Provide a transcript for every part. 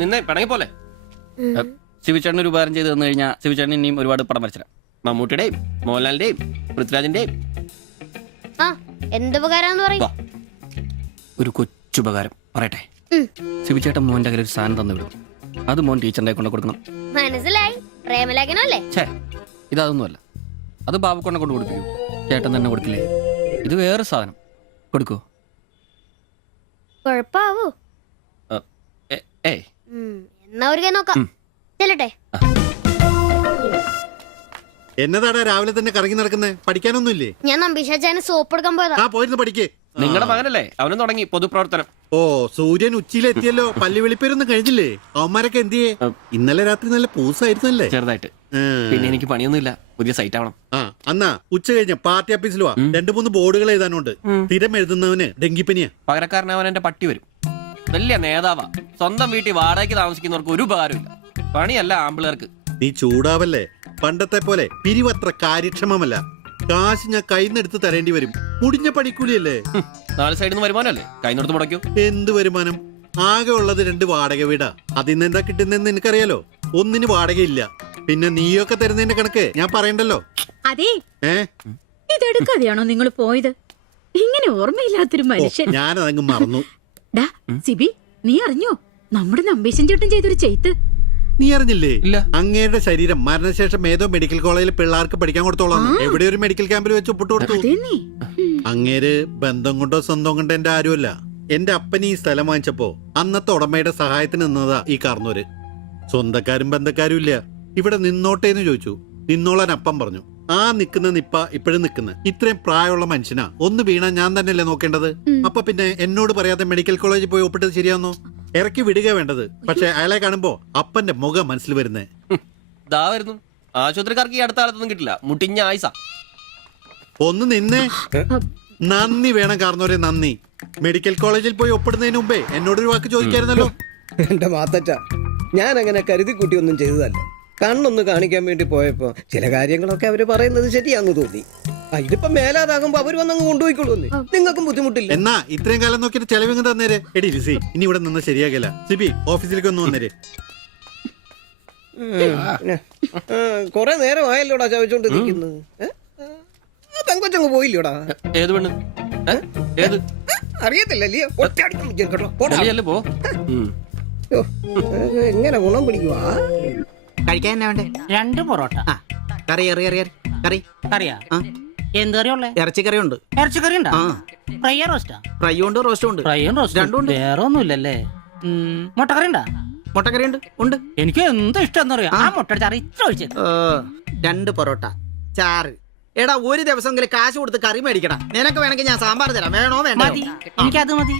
നിന്നെ പിണങ്ങി പോലെ ശിവചേട്ടൻ ഒരു ഉപകാരം ചെയ്ത് തന്നു കഴിഞ്ഞാൽ ശിവചേട്ടൻ ഇനിയും ഒരുപാട് പടം വരച്ചിടാം. മമ്മൂട്ടിയുടെയും മോഹൻലാലിന്റെയും പൃഥ്വിരാജിന്റെയും. ഒരു കൊച്ചുപകാരം പറയട്ടെ. ശിവചേട്ടൻ മോന്റെ കയ്യിൽ ഒരു സാധനം തന്നു വിടും. അത് മോൻ ടീച്ചറിന്റെ കൊണ്ട് കൊടുക്കണം. മനസ്സിലായി? പ്രേമലേഖനല്ലേ? ഇതൊന്നുമല്ല. അത് ബാബുക്കൊണ്ടെ കൊണ്ട് കൊടുപ്പിക്കൂ. ചേട്ടൻ തന്നെ കൊടുക്കില്ലേ? ഇത് വേറെ സാധനം. കൊടുക്കൂ. കുഴപ്പാവൂ? എന്നാ ഒരു കൈ നോക്കാം. ചെല്ലട്ടെ. എന്നതാടാ രാവിലെ തന്നെ കറങ്ങി നടക്കുന്നേ? പഠിക്കാനൊന്നുമില്ലേ? ഞാൻ നമ്പീശാച്ചാന് സോപ്പ് എടുക്കാൻ പോയതാ. പോയിരുന്നു പഠിക്കേ. നിങ്ങളുടെ മകനല്ലേ, അവനും തുടങ്ങി പൊതുപ്രവർത്തനം. ഓ, സൂര്യൻ ഉച്ചയിലെത്തിയല്ലോ. പല്ലി വെളിപ്പേരൊന്നും കഴിഞ്ഞില്ലേ? അവന്മാരൊക്കെ എന്തിയേ? ഇന്നലെ രാത്രി നല്ല പൂസായിരുന്നല്ലേ? ചെറുതായിട്ട്. പിന്നെ എനിക്ക് പണിയൊന്നുമില്ല. പുതിയ സൈറ്റ് ആവണം. അന്നാ ഉച്ച കഴിഞ്ഞ പാർട്ടി ഓഫീസിൽ വാ. 2-3 ബോർഡുകൾ എഴുതാനുണ്ട്. സ്ഥിരം എഴുതുന്നവന് ഡെങ്കിപ്പനിയാ. പകരക്കാരനവൻ എന്റെ പട്ടി വരും. വലിയ നേതാവാ. സ്വന്തം വീട്ടിൽ വാടകയ്ക്ക് താമസിക്കുന്നവർക്ക് ഒരു ഉപകാരമില്ല. പണിയല്ല ആമ്പിളേർക്ക്. നീ ചൂടാവല്ലേ. പണ്ടത്തെ പോലെ പിരിവത്ര കാര്യക്ഷമമല്ല. കാശ് ഞാൻ കൈന്നെടുത്ത് തരേണ്ടി വരും. മുടിഞ്ഞ പണിക്കൂലിയല്ലേ? 4 സൈഡിൽ നിന്ന് വരുമാനല്ലേ? കൈന്നെടുത്ത് മുടക്കൂ. എന്ത് വരുമാനം? ആകെ ഉള്ളത് 2 വാടക വീടാ. അതിന്ന് എന്താ കിട്ടുന്നെന്ന് എനിക്കറിയാലോ. ഒന്നിന് വാടകയില്ല. പിന്നെ നീയൊക്കെ തരുന്നതിന്റെ കണക്ക് ഞാൻ പറയണ്ടല്ലോ. അതെ, ഇതെടുക്കാതെയാണോ നിങ്ങൾ പോയത്? ഇങ്ങനെ ഓർമ്മയില്ലാത്തൊരു മനുഷ്യൻ. ഞാനതങ്ങ് മറന്നു. സിബി, നീ അറിഞ്ഞോ നമ്മുടെ നമ്പീശൻ ചേട്ടൻ ചെയ്തൊരു ചെയ്ത്ത്? നീ അറിഞ്ഞില്ലേ? അങ്ങേരുടെ ശരീരം മരണശേഷം ഏതോ മെഡിക്കൽ കോളേജിൽ പിള്ളേർക്ക് പഠിക്കാൻ കൊടുത്തോളാം. എവിടെ ഒരു മെഡിക്കൽ ക്യാമ്പിൽ വെച്ച് ഒപ്പിട്ട് കൊടുത്തു. അങ്ങേര് ബന്ധം കൊണ്ടോ സ്വന്തം കൊണ്ടോ എന്റെ ആരുമല്ല. എന്റെ അപ്പന് ഈ സ്ഥലം വാങ്ങിച്ചപ്പോ അന്നത്തെ ഉടമയുടെ സഹായത്തിന് നിന്നതാ ഈ കാർന്നൂര്. സ്വന്തക്കാരും ബന്ധക്കാരും ഇല്ല. ഇവിടെ നിന്നോട്ടേന്ന് ചോദിച്ചു. നിന്നോളാൻ അപ്പം പറഞ്ഞു. ആ നിക്കുന്ന നിപ്പ ഇപ്പോഴും നിക്കുന്ന ഇത്രയും പ്രായമുള്ള മനുഷ്യനാ. ഒന്ന് വീണാ ഞാൻ തന്നെയല്ലേ നോക്കേണ്ടത്? അപ്പൊ പിന്നെ എന്നോട് പറയാതെ മെഡിക്കൽ കോളേജിൽ പോയി ഒപ്പിട്ടത് ശരിയാന്നോ? ഇറക്കി വിടുക വേണ്ടത്. പക്ഷെ അയാളെ കാണുമ്പോ അപ്പന്റെ മുഖം മനസ്സിൽ വരുന്നേ. ആശുപത്രിക്കാർക്ക് ഈ അടുത്ത കാലത്തൊന്നും കിട്ടില്ല. മുട്ടിഞ്ഞ ആയിസ. ഒന്ന് നിന്നേ. നന്ദി വേണം കാർന്നോരെ, നന്ദി. മെഡിക്കൽ കോളേജിൽ പോയി ഒപ്പിടുന്നതിന് മുമ്പേ എന്നോടൊരു വാക്ക് ചോദിക്കായിരുന്നല്ലോ. എന്റെ മാത്തറ്റ, ഞാൻ അങ്ങനെ കരുതി കൂട്ടി ഒന്നും ചെയ്തതല്ല. കണ്ണൊന്ന് കാണിക്കാൻ വേണ്ടി പോയപ്പോ ചില കാര്യങ്ങളൊക്കെ അവര് പറയുന്നത് ശരിയാന്ന് തോന്നി. ഇതിപ്പോ മേലാതാകുമ്പോ അവര് വന്നങ്ങ് കൊണ്ടുപോയിക്കൊള്ളുന്നേ. നിങ്ങൾക്കും ബുദ്ധിമുട്ടില്ല. എന്നാ ഇത്രയും കാലം നോക്കിയിട്ട് ചെലവിങ് തന്നേരെ. എടി ലിസി, ഇനി ഇവിടെ നിന്ന് ശരിയാകില്ല. സിബി, ഓഫീസിലേക്ക് ഒന്ന് വന്നേരെ. കൊറേ നേരം ആയല്ലോടാ ചോദിച്ചോണ്ട് നിൽക്കുന്നത്. പെങ്കൊച്ചങ്ങ് പോയില്ലോടാ. ഏത് പെണ്ണ്? അറിയത്തില്ലല്ലേ? എങ്ങനെ ഗുണം പിടിക്കുവാ? കഴിക്കാൻ എന്നാ വേണ്ടേ? 2 പൊറോട്ട. കറി കറി കറിയാ? എന്ത് കറിയുള്ളേ? ഇറച്ചിക്കറി ഉണ്ട്. ഇറച്ചിക്കറി ഉണ്ടാ? ഫ്രൈ റോസ്റ്റാ? ഫ്രൈ ഉണ്ട്, റോസ്റ്റും ഉണ്ട്. ഫ്രൈയും റോസ്റ്റും രണ്ടും ഉണ്ട്. വേറെ ഒന്നും ഇല്ലല്ലേ? മുട്ടക്കറി ഉണ്ടാ? മുട്ടക്കറി ഉണ്ട്. എനിക്ക് എന്ത് ഇഷ്ടം അറിയാം. ആ മുട്ട ചാറ് ഇത്ര ഒഴിച്ചത്. 2 പൊറോട്ട, ചാറ്. എടാ, ഒരു ദിവസമെങ്കിലും കാശ് കൊടുത്ത് കറി മേടിക്കണം. നിനക്ക് വേണമെങ്കിൽ ഞാൻ സാമ്പാർ തരാം. വേണോ? വേണ്ട. മതി, എനിക്കത് മതി.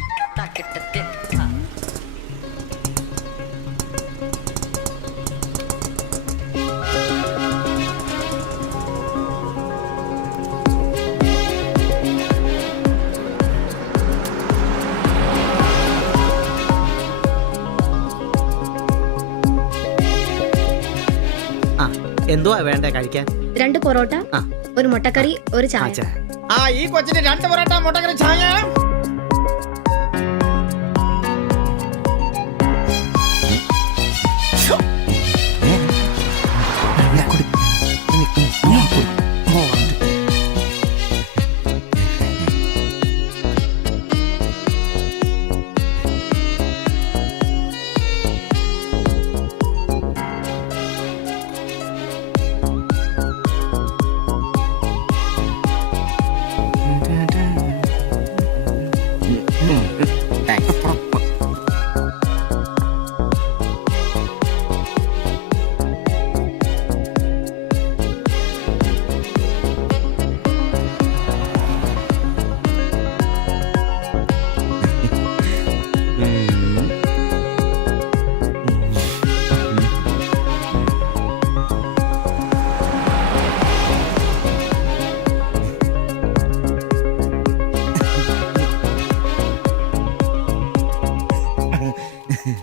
എന്തുവാ വേണ്ടേ കഴിക്കാൻ? 2 പൊറോട്ട, ഒരു മുട്ടക്കറി, ഒരു ചായ. ഈ കൊച്ചിന് 2 പൊറോട്ട, മുട്ടക്കറി, ചായ.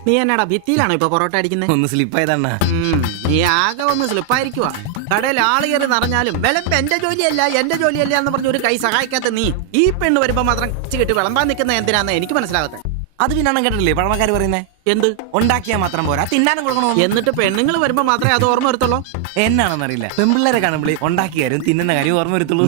നീ എന്നാടാ ഭിത്തിയിലാണോ ഇപ്പൊ പൊറോട്ട അടിക്കുന്നത്? ഒന്ന് സ്ലിപ്പായതാണ്. നീ ആകെ ഒന്ന് സ്ലിപ്പായിരിക്കുവാ. കടയിൽ ആള് കയറി നിറഞ്ഞാലും വിളമ്പ് എന്റെ ജോലിയല്ല എന്ന് പറഞ്ഞ ഒരു കൈ സഹായിക്കാത്ത നീ ഈ പെണ്ണ് വരുമ്പോ മാത്രം കിട്ടി വിളമ്പാൻ നിൽക്കുന്ന എന്തിനാന്ന് എനിക്ക് മനസ്സിലാകത്തെ. അത് പിന്നെ കേട്ടില്ലേ പഴമക്കാര് പറയുന്നേ, എന്ത് ഉണ്ടാക്കിയാൽ മാത്രം പോരാ തിന്നാനും കൊടുക്കണോ. എന്നിട്ട് പെണ്ണുങ്ങൾ വരുമ്പോ മാത്രമേ അത് ഓർമ്മ വരത്തുള്ളൂ. എന്നാണെന്നറിയില്ല, പെമ്പിള്ളേരെ കാണുമ്പോഴേ ഉണ്ടാക്കിയ കാര്യം തിന്നുന്ന കാര്യം ഓർമ്മ വരുത്തുള്ളൂ.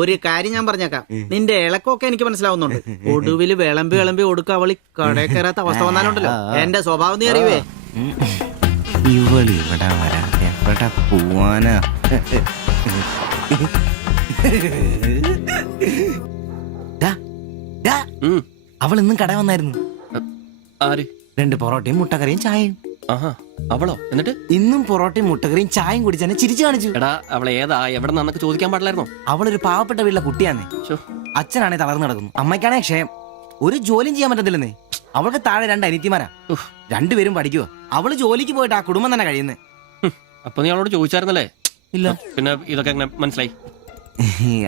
ഒരു കാര്യം ഞാൻ പറഞ്ഞേക്കാം, നിന്റെ ഇളക്കമൊക്കെ എനിക്ക് മനസ്സിലാവുന്നുണ്ട്. ഒടുവില് വിളമ്പി കൊടുക്ക അവളി കടയിൽ കയറാത്ത അവസ്ഥ വന്നാലുണ്ടല്ലോ എന്റെ സ്വഭാവം നീ അറിയുവേ. ഇവള് ഇവിടെ വരാ എവിടെ പോവാനാ. അവൾ ഇന്നും കട വന്നായിരുന്നു. ആര്? 2 പൊറോട്ടയും മുട്ടക്കറിയും ചായയും. ആഹാ, അവളോ? എന്നിട്ട് ഇന്നും പൊറോട്ടയും മുട്ടക്കറിയും ചായയും കുടിച്ച് തന്നെ ചിരിച്ചു കാണിച്ചു. എടാ, അവളെ ഏതാ എവിടെ നിന്നൊക്കെ ചോദിക്കാൻ പാടില്ലായിരുന്നോ? അവളൊരു പാവപ്പെട്ട വീട്ടിലെ കുട്ടിയാന്നേ. അച്ഛനാണെ തളർന്നു നടക്കുന്നു, അമ്മയ്ക്കാണെ ക്ഷയം. ഒരു ജോലിയും ചെയ്യാൻ പറ്റത്തില്ലെന്നേ. അവൾക്ക് താഴെ 2 അനിയത്തിമാരാ, 2 പേരും പഠിക്കുവോ. അവള് ജോലിക്ക് പോയിട്ട് ആ കുടുംബം തന്നെ കഴിയുന്നേ. അപ്പൊ നീ അവളോട് ചോദിച്ചായിരുന്നല്ലേ? ഇല്ല. പിന്നെ ഇതൊക്കെ എങ്ങനെ മനസ്സിലായി?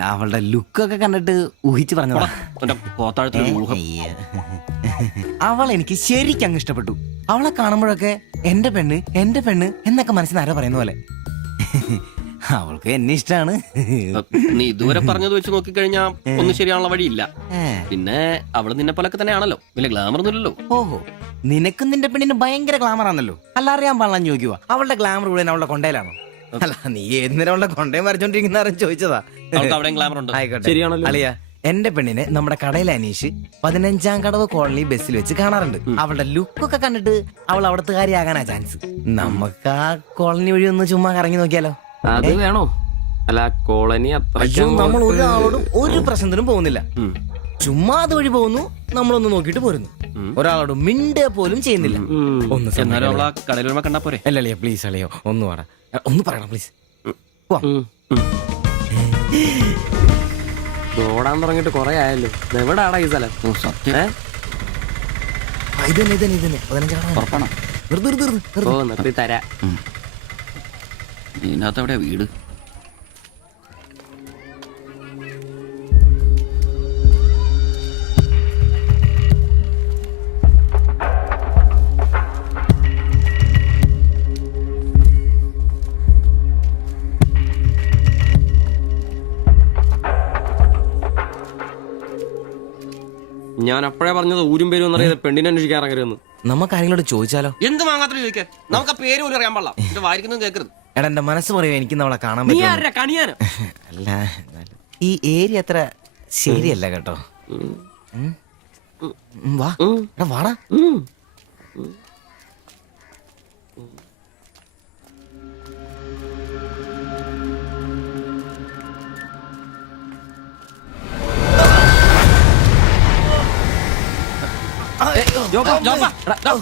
അവളുടെ ലുക്കൊക്കെ കണ്ടിട്ട് ഊഹിച്ചു പറഞ്ഞതാ. അവൾ എനിക്ക് ശരിക്കും അങ്ങ് ഇഷ്ടപ്പെട്ടു. അവളെ കാണുമ്പോഴൊക്കെ എന്റെ പെണ്ണ് എന്നൊക്കെ മനസ്സിന് ആരോ പറയുന്ന പോലെ. അവൾക്ക് എന്നെ ഇഷ്ടാണ്. നീ ഇതുവരെ പറഞ്ഞത് വെച്ച് നോക്കിക്കഴിഞ്ഞാ ഒന്നും ശരിയാണുള്ള വഴിയില്ല. പിന്നെ അവള് നിന്നെ പോലൊക്കെ തന്നെയാണല്ലോ, വലിയ ഗ്ലാമർ ഒന്നുമില്ലല്ലോ. ഓഹോ, നിനക്കും നിന്റെ പെണ്ണിന് ഭയങ്കര ഗ്ലാമർ ആണല്ലോ. അല്ലറിയാൻ പാടില്ല ചോദിക്കുക, അവളുടെ ഗ്ലാമർ കൂടെ അവളുടെ കൊണ്ടയിലാണോ? അല്ല, നീ ഏത് നേരം അവളുടെ കൊണ്ടയും വരച്ചോണ്ടിരിക്കുന്ന ചോദിച്ചതാ. ശരിയാണല്ലോ അളിയ, എന്റെ പെണ്ണിനെ നമ്മുടെ കടയിലെ അനീഷ് 15-ാം കടവ് കോളനി ബസ്സിൽ വെച്ച് കാണാറുണ്ട്. അവളുടെ ലുക്കൊക്കെ കണ്ടിട്ട് അവൾ അവിടുത്തെ കാര്യമാകാനാ ചാൻസ്. നമുക്ക് ആ കോളനി വഴി ഒന്ന് ചുമ്മാ കറങ്ങി നോക്കിയാലോ? അത് വേണോ? അല്ല, കോളനി അയ്യോ, നമ്മൾ ഒരാളോടും ഒരു പ്രശ്നത്തിനും പോകുന്നില്ല. ചുമ്മാ അത് വഴി പോകുന്നു, നമ്മളൊന്ന് നോക്കിട്ട് പോരുന്നു. ഒരാളോട് മിണ്ടേ പോലും ചെയ്യുന്നില്ല. ഒന്ന് കണ്ടാ പോരെ? അല്ലളിയോ, പ്ലീസ് അളിയോ, ഒന്ന് പറ, ഒന്ന് പറയണം പ്ലീസ്. ഓടാൻ തുടങ്ങിട്ട് കൊറേ ആയല്ലോ. എവിടാടാ ഈ സ്ഥലം? നിർത്തി തരാ. ഇതിനകത്ത് എവിടെയാ വീട്? ഞാൻ അപ്പോഴേ പറഞ്ഞത് ഊരും പേരും എന്നറിയാതെ പെണ്ണിനെ അന്വേഷിക്കാൻ ഇറങ്ങരുതെന്ന്. നമുക്ക് ആരെങ്കിലും ചോദിച്ചാലോ? എന്ത് മാങ്ങാത്രം ചോദിക്കാൻ? നമുക്ക് ആ പേര് പോലും അറിയാൻ പാടില്ല. എന്റെ വായിക്കുന്നതും കേൾക്കരുത്. എടാ, എന്റെ മനസ്സ് പറയും എനിക്ക് നമ്മളെ കാണാൻ പറ്റും. അല്ല, ഈ ഏരിയ അത്ര ശരിയല്ല കേട്ടോ. വാ, എടാ വാടാ.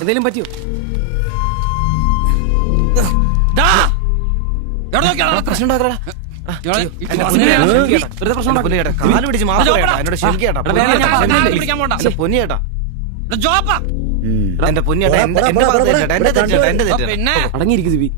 എന്തെങ്കിലും പറ്റിയോ? പ്രശ്നം ഉണ്ടാക്കടാ. കാല് പിടിച്ച് മാത്രം എന്നോട് ക്ഷമിക്കേട്ടാ. പൊന്നിയേട്ടാ, എന്റെ പൊന്നിയേട്ടാ, എന്റെ തെറ്റേട്ടാ. അടങ്ങിയിരിക്കും ദിവി.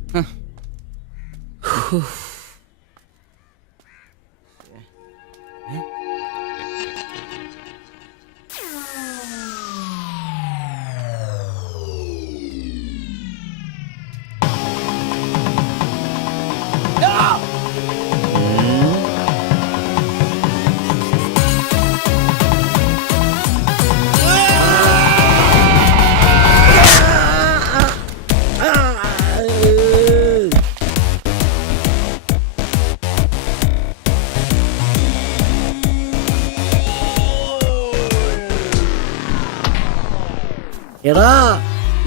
എടാ,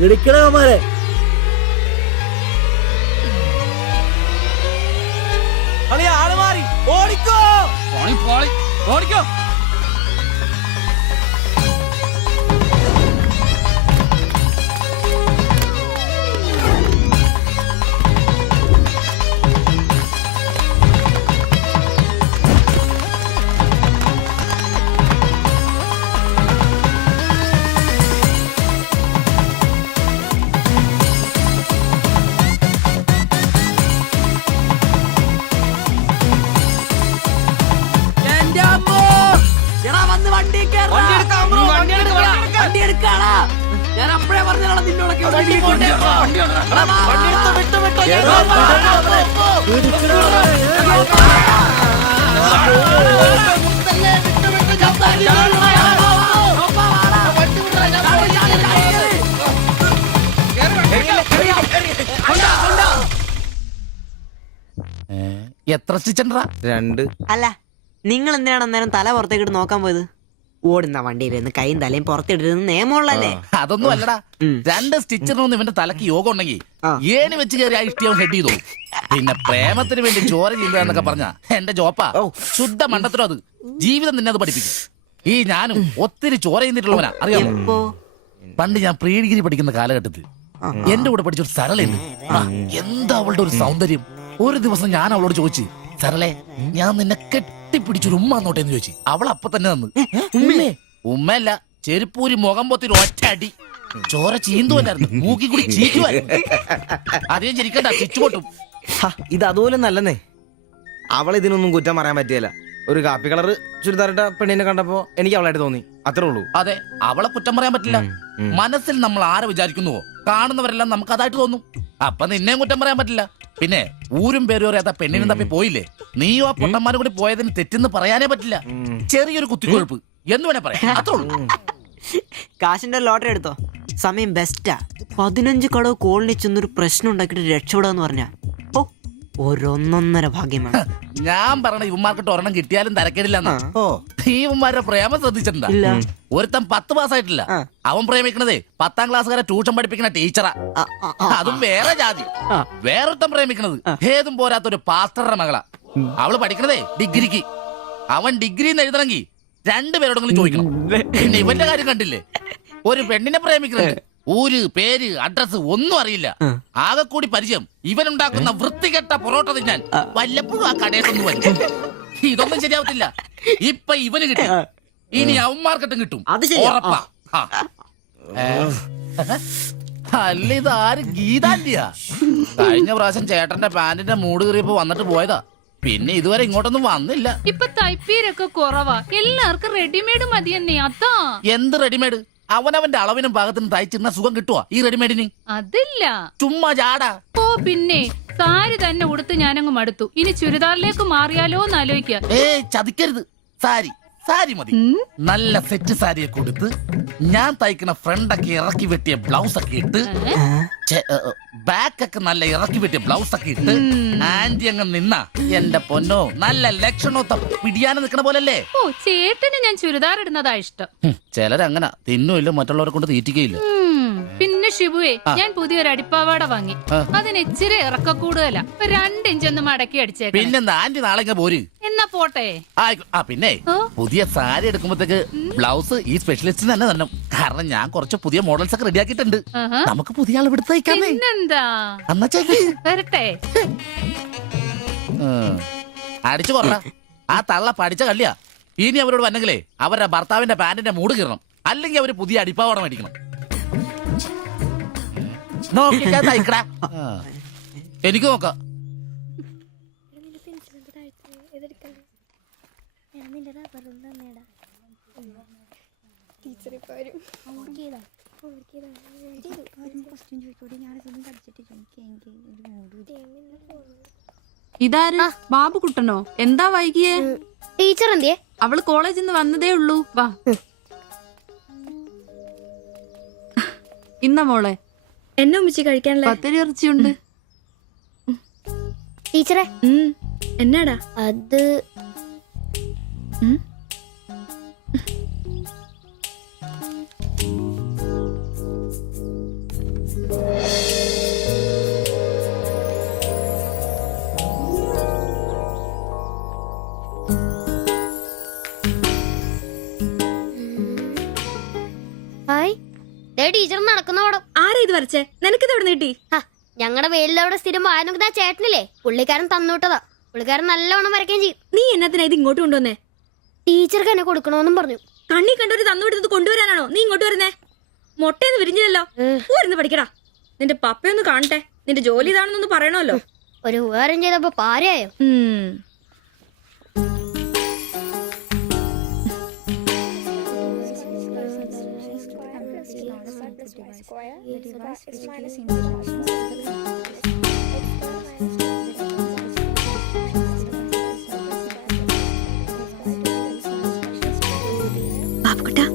ഇടിക്കണമാരെ ആള് മാറി. ഓടിക്കോ, ഓടിക്കോ. ഞാൻ അപ്പഴേ പറഞ്ഞാണ് നിന്നോടൊക്കെ വിട്ടു എത്ര സ്റ്റിച്ചണ്ടാ? 2. അല്ല നിങ്ങൾ എന്തിനാണ് അന്നേരം തല പുറത്തേക്കിട്ട് നോക്കാൻ പോയത്? ഓടുന്ന വണ്ടിയിലിരുന്ന് കൈയും തലയും പുറത്തിട്ടിരുന്ന് നിയമമുള്ളല്ലേ? അതൊന്നും അല്ലടാ. 2 സ്റ്റിച്ചറിനൊന്നും ഇവന്റെ തലക്ക് യോഗം ഉണ്ടെങ്കിൽ ഏണി വെച്ച് കയറി ആ ഇഷ്ടിയവൻ ഹെഡ് ചെയ്തു. പിന്നെ പ്രേമത്തിന് വേണ്ടി ചോര ചെയ്യുന്നതെന്നൊക്കെ പറഞ്ഞ എന്റെ ജോപ്പാ. ശുദ്ധ മണ്ടത്തിലോ അത്. ജീവിതം നിന്നെ അത് പഠിപ്പിക്കും. ഈ ഞാനും ഒത്തിരി ചോര ചെയ്യുന്നിട്ടുള്ളവനാ, അറിയാമോ? പണ്ട് ഞാൻ പ്രീ ഡിഗ്രി പഠിക്കുന്ന കാലഘട്ടത്തിൽ എന്റെ കൂടെ പഠിച്ചൊരു സരളയുണ്ട്. എന്താ അവളുടെ ഒരു സൗന്ദര്യം. ഒരു ദിവസം ഞാൻ അവളോട് ചോദിച്ചു, സരളെ ഞാൻ നിന്നെ കെട്ടിപ്പിടിച്ചൊരു ഉമ്മ എന്നോട്ടെന്ന് ചോദിച്ചു. അവൾ അപ്പൊ തന്നെ തന്നു. ഉമ്മയല്ല, ചെരുപ്പൂരി മുഖം പൊത്തിരി ഒറ്റ അടി. ചോര ചീന്തുവല്ലായിരുന്നു, മൂക്കി കൂടി ചീറ്റുമായിരുന്നു. അധികം ചിരിക്കണ്ട, ചുറ്റുപൊട്ടും. ഇത് അതുപോലെ നല്ലെന്നേ. അവളെ ഇതിനൊന്നും കുറ്റം പറയാൻ പറ്റിയല്ല. ഒരു കാപ്പി കളർ ചുരിദാറിട്ട പെണ്ണിനെ കണ്ടപ്പോ എനിക്ക് അവളായിട്ട് തോന്നി, അത്രേ ഉള്ളൂ. അതെ, അവളെ കുറ്റം പറയാൻ പറ്റില്ല. മനസ്സിൽ നമ്മൾ ആരെ വിചാരിക്കുന്നുവോ കാണുന്നവരെല്ലാം നമുക്ക് അതായിട്ട് തോന്നും. അപ്പൊ നിന്നെയും കുറ്റം പറയാൻ പറ്റില്ല. പിന്നെ ഊരും പേരും അറിയാത്ത പെണ്ണിനും തപ്പി പോയില്ലേ, നീയും ആ പൊട്ടന്മാരും കൂടി പോയതിന് തെറ്റെന്ന് പറയാനേ പറ്റില്ല. ചെറിയൊരു കുത്തിക്കൊഴുപ്പ് എന്ന് വേണേ പറയാം, അത്രേ ഉള്ളൂ. കാശിന്റെ ലോട്ടറി എടുത്തോ, സമയം ബെസ്റ്റാ. 15 കടവ് കോളിനി ചെന്നൊരു പ്രശ്നം ഉണ്ടാക്കിട്ട് രക്ഷപ്പെടാന്ന് പറഞ്ഞ ഒരൊന്നൊന്നര ഭാഗ്യമാണ്. ഞാൻ പറഞ്ഞ ഇവന്മാർക്കിട്ട് ഒരെണ്ണം കിട്ടിയാലും തരക്കേടില്ലെന്നാ. ഇവന്മാരുടെ പ്രേമം ശ്രദ്ധിച്ചിട്ടുണ്ടാ? ഒരുത്തൻ 10 പാസ്സായിട്ടില്ല. അവൻ പ്രേമിക്കണതേ 10ാം ക്ലാസ്സുകാരെ ട്യൂഷൻ പഠിപ്പിക്കുന്ന ടീച്ചറാ. അതും വേറെ ജാതി. വേറൊരുത്തൻ പ്രേമിക്കണത് ഏതും പോരാത്തൊരു പാസ്റ്ററുടെ മകളാ. അവള് പഠിക്കണതേ ഡിഗ്രിക്ക്. അവൻ ഡിഗ്രി എഴുതണമെങ്കിൽ 2 പേരോടെങ്കിലും ചോദിക്കണം. പിന്നെ ഇവന്റെ കാര്യം കണ്ടില്ലേ, ഒരു പെണ്ണിനെ പ്രേമിക്കുന്നുണ്ട്. ഊര്, പേര്, അഡ്രസ് ഒന്നും അറിയില്ല. ആകെ കൂടി പരിചയം ഇവനുണ്ടാക്കുന്ന വൃത്തികെട്ട പൊറോട്ട തിന്നാൻ വല്ലപ്പോഴും ആ കടയിലൊന്നും വരും. ഇതൊന്നും ശരിയാവത്തില്ല. ഇപ്പൊ ഇവന് കിട്ടി, ഇനി അവന്മാർക്കിട്ടും കിട്ടും, ഉറപ്പാ. അല്ല, ഇത് ആര് ഗീതാന്റിയാ? കഴിഞ്ഞ പ്രാവശ്യം ചേട്ടന്റെ പാന്റിന്റെ മൂട് കയറിയപ്പോ വന്നിട്ട് പോയതാ. പിന്നെ ഇതുവരെ ഇങ്ങോട്ടൊന്നും വന്നില്ല. ഇപ്പൊ തയ്പ്പീരൊക്കെ കുറവാ, എല്ലാവർക്കും റെഡിമെയ്ഡ് മതിയെന്നേ. അതാ. എന്ത് റെഡിമെയ്ഡ്? അവനവന്റെ അളവിനും പാകത്തിനും തയ്ച്ചിരുന്ന സുഖം കിട്ടുവാ ഈ റെഡിമെയ്ഡിന്? അതില്ല, ചുമ്മാ ജാടാ. ഓ പിന്നെ സാരി തന്നെ ഉടുത്ത് ഞാനങ്ങ് മടുത്തു. ഇനി ചുരിദാറിലേക്ക് മാറിയാലോ എന്ന് ആലോചിക്കുക. ചതിക്കരുത്. സാരി സാരി മതി. നല്ല സെറ്റ് സാരിയൊക്കെ കൊടുത്ത് ഞാൻ തയ്ക്കണ ഫ്രണ്ടൊക്കെ ഇറക്കി വെട്ടിയ ബ്ലൗസ് ഒക്കെ ഇട്ട്, ബാക്കൊക്കെ നല്ല ഇറക്കി വെട്ടിയ ബ്ലൗസ് ഒക്കെ ഇട്ട് ആന്റി അങ്ങ് നിന്ന എന്റെ പൊന്നോ നല്ല ലക്ഷണോ പിടിയാനെ നിക്കണ പോലല്ലേ. ഓ, ചേട്ടന് ഞാൻ ചുരിദാർ ഇടുന്നതാ ഇഷ്ടം. ചിലരങ്ങനെ തിന്നുമില്ല, മറ്റുള്ളവരെ കൊണ്ട് തീറ്റിക്കയില്ല. പിന്നെ ഷിബുവേ, ഞാൻ പുതിയൊരു അടിപ്പാവാട വാങ്ങി. അതിന് ഇച്ചിരി ഇറക്ക കൂടുതലാ. 2 ഇഞ്ച് ഒന്ന് മടക്കി അടിച്ചേക്കാം. പിന്നെന്താ, ആന്റി നാളെ പോര്. എന്നാ പോട്ടെ. പിന്നെ പുതിയ സാരി എടുക്കുമ്പോഴത്തേക്ക് ബ്ലൗസ് ഈ സ്പെഷ്യലിസ്റ്റിന് തന്നെ തന്നെ. കാരണം ഞാൻ കുറച്ച് പുതിയ മോഡൽസ് ഒക്കെ റെഡിയാക്കിയിട്ടുണ്ട്. നമുക്ക് പുതിയ ആൾ എടുത്ത് തയ്ക്കാന്നേ. പിന്നെന്താ, വരട്ടെ. അടിച്ചു കൊറ. ആ തള്ള പഠിച്ച കള്ളിയാ. ഇനി അവരോട് വന്നെങ്കിലേ അവരുടെ ഭർത്താവിന്റെ പാന്റിന്റെ മൂട് കീറണം, അല്ലെങ്കിൽ അവര് പുതിയ അടിപ്പാവാട മേടിക്കണം. നോക്കിക്കാ തയ്ക്കടാ. എനിക്ക് നോക്കാം. ഇതാര്? ബാബുക്കുട്ടനോ? എന്താ വൈകിയേ? ടീച്ചർ എന്തിയെ? അവള് കോളേജിൽ നിന്ന് വന്നതേ ഉള്ളൂ. വാ. ഇന്ന മോളെ എന്നെ ഉമ്മിച്ച് കഴിക്കാനല്ലേ? പത്തിരി ഇറച്ചിയുണ്ട്. ടീച്ചറെ എന്നാടാ അത്? ടീച്ചർ നടക്കുന്ന പടം. ആരാ ഇത് വരച്ചേ? നിനക്കിത് എവിടെ കിട്ടി? ഞങ്ങളുടെ വെയിലവിടെ സ്ഥിരം വായനോക്കുന്ന ചേട്ടനില്ലേ, പുള്ളിക്കാരൻ തന്നുവിട്ടതാ. പുള്ളിക്കാരൻ നല്ലവണ്ണം വരയ്ക്കുകയും ചെയ്യും. നീ എന്നത്തിനാ ഇത് ഇങ്ങോട്ട് കൊണ്ടുവന്നേ? ടീച്ചർക്ക് എന്നെ കൊടുക്കണമെന്നും പറഞ്ഞു. കണ്ണി കണ്ടൊരു തന്നുവിട്ടത് കൊണ്ടുവരാനാണോ നീ ഇങ്ങോട്ട് വരുന്നേ? മുട്ടയൊന്നും വിരിഞ്ഞില്ലല്ലോ. പോരുന്ന് പഠിക്കടാ. നിന്റെ പപ്പയൊന്ന് കാണട്ടെ. നിന്റെ ജോലി ഇതാണെന്നൊന്ന് പറയണമല്ലോ. ഒരു ഉപകാരം ചെയ്തപ്പോ പാരയായോ? ബാബുക്കുട്ടാ,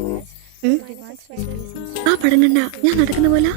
ആ പടം കണ്ട ഞാൻ നടക്കുന്ന പോലെ